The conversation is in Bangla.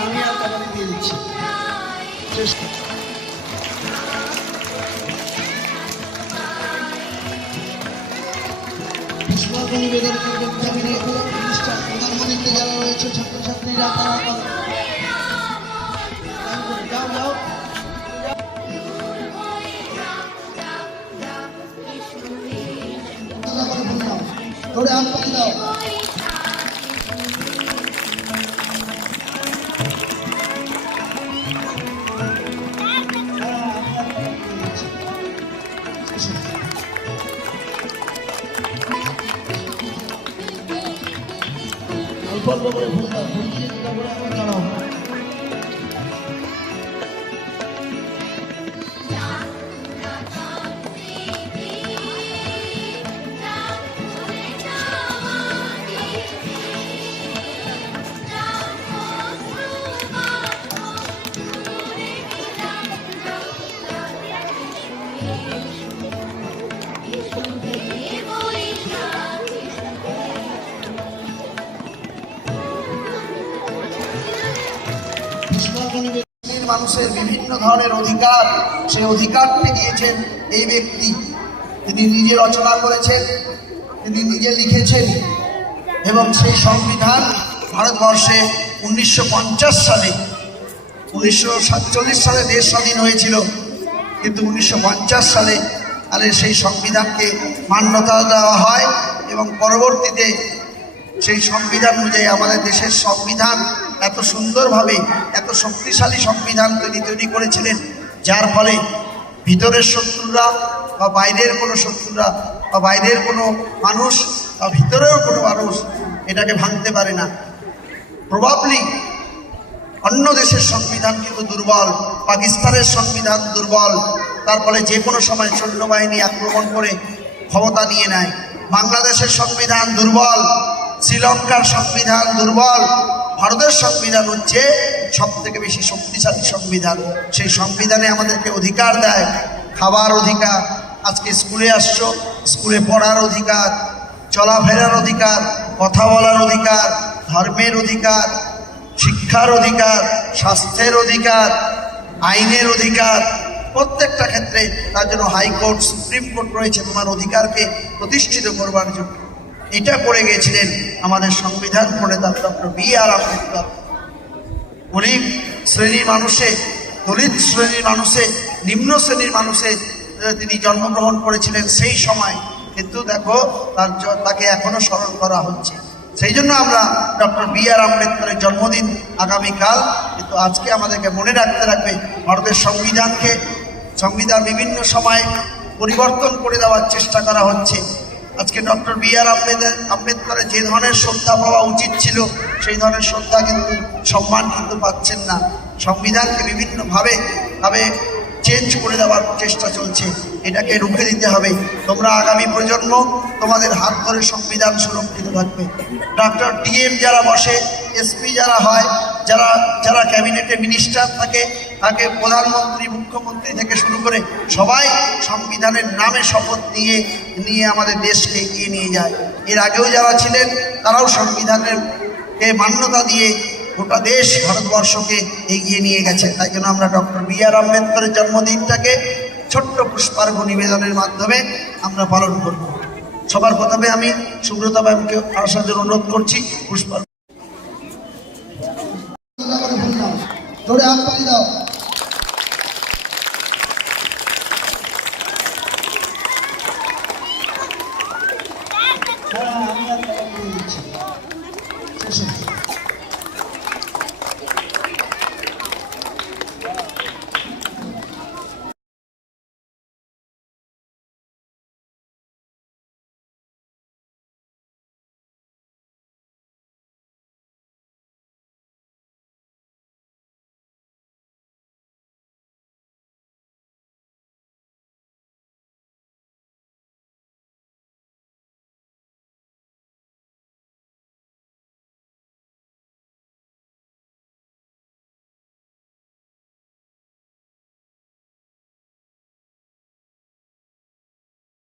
আমি আর টাকা দিয়ে দিচ্ছি। নিবেদন করবেন প্রধানমন্ত্রী যারা রয়েছে ছাত্রছাত্রীরা তারা যাও যাও ধরে হাত পাখি দাও। অল্প করে ফুল দাও, ফুল দিয়ে তারপরে আবার দাঁড়াও। মানুষের বিভিন্ন ধরনের অধিকার, সেই অধিকারটি দিয়েছেন এই ব্যক্তি। তিনি নিজে রচনা করেছেন, তিনি নিজে লিখেছেন এবং সেই সংবিধান ভারতবর্ষে 1950 সালে 1947 সালে দেশ স্বাধীন হয়েছিল, কিন্তু 1950 সালে সেই সংবিধানকে মান্যতা দেওয়া হয় এবং পরবর্তীতে সেই সংবিধান অনুযায়ী আমাদের দেশের সংবিধান এত সুন্দরভাবে এত শক্তিশালী সংবিধান তৈরি করেছিলেন, যার ফলে ভিতরের শত্রুরা বা বাইরের কোনো শত্রুরা বা বাইরের কোনো মানুষ বা ভিতরেও কোনো মানুষ এটাকে ভাঙতে পারে না। প্রবাবলি অন্য দেশের সংবিধান কিন্তু দুর্বল, পাকিস্তানের সংবিধান দুর্বল, তার ফলে যে কোনো সময় সৈন্যবাহিনী আক্রমণ করে ক্ষমতা নিয়ে নেয়। বাংলাদেশের সংবিধান দুর্বল, শ্রীলঙ্কার সংবিধান দুর্বল, ভারতের সংবিধান হচ্ছে সব থেকে বেশি শক্তিশালী সংবিধান। সেই সংবিধানে আমাদেরকে অধিকার দেয়, খাবার অধিকার, আজকে স্কুলে আসছো স্কুলে পড়ার অধিকার, চলাফেরার অধিকার, কথা বলার অধিকার, ধর্মের অধিকার, শিক্ষার অধিকার, স্বাস্থ্যের অধিকার, আইনের অধিকার, প্রত্যেকটা ক্ষেত্রে। তার জন্য হাইকোর্ট সুপ্রিম কোর্ট রয়েছে তোমার অধিকারকে প্রতিষ্ঠিত করবার জন্য। এটা করে গিয়েছিলেন আমাদের সংবিধান প্রণেতা ডক্টর বি.আর. আম্বেদকর। অনেক শ্রেণীর মানুষে, দলিত শ্রেণীর মানুষে, নিম্ন শ্রেণীর মানুষে তিনি জন্মগ্রহণ করেছিলেন সেই সময়, কিন্তু দেখো তাকে এখনো স্মরণ করা হচ্ছে। সেই জন্য আমরা ডক্টর বি.আর. আম্বেদকরের জন্মদিন আগামীকাল, কিন্তু আজকে আমাদেরকে মনে রাখতে রাখবে ভারতের সংবিধান বিভিন্ন সময় পরিবর্তন করে দেওয়ার চেষ্টা করা হচ্ছে। আজকে ডক্টর বি.আর. আম্বেদকরের যে ধরনের শ্রদ্ধা পাওয়া উচিত ছিল সেই ধরনের শ্রদ্ধা কিন্তু সম্মান কিন্তু পাচ্ছেন না। সংবিধানকে বিভিন্নভাবে চেঞ্জ করে দেওয়ার চেষ্টা চলছে, এটাকে রুখে দিতে হবে। তোমরা আগামী প্রজন্ম, তোমাদের হাত ধরে সংবিধান সুরক্ষিত থাকবে। ডক্টর ডিএম যারা বসে, এসপি যারা হয়, যারা ক্যাবিনেটে মিনিস্টার থাকে, তাকে প্রধানমন্ত্রী, মুখ্যমন্ত্রী থেকে শুরু করে সবাই সংবিধানের নামে শপথ নিয়ে আমাদের দেশকে এগিয়ে নিয়ে যায়। এর আগেও যারা ছিলেন তারাও সংবিধানের মান্যতা দিয়ে গোটা দেশ ভারতবর্ষকে এগিয়ে নিয়ে গেছে। তাই জন্য আমরা ডক্টর বি.আর. আম্বেদকরের জন্মদিনটাকে ছোট্ট পুষ্পার্ঘ নিবেদনের মাধ্যমে আমরা পালন করব। সবার প্রথমে আমি সুব্রতা ম্যামকে আসার জন্য অনুরোধ করছি। পুষ্পার্ঘ ধরে হাত পাখি দাও।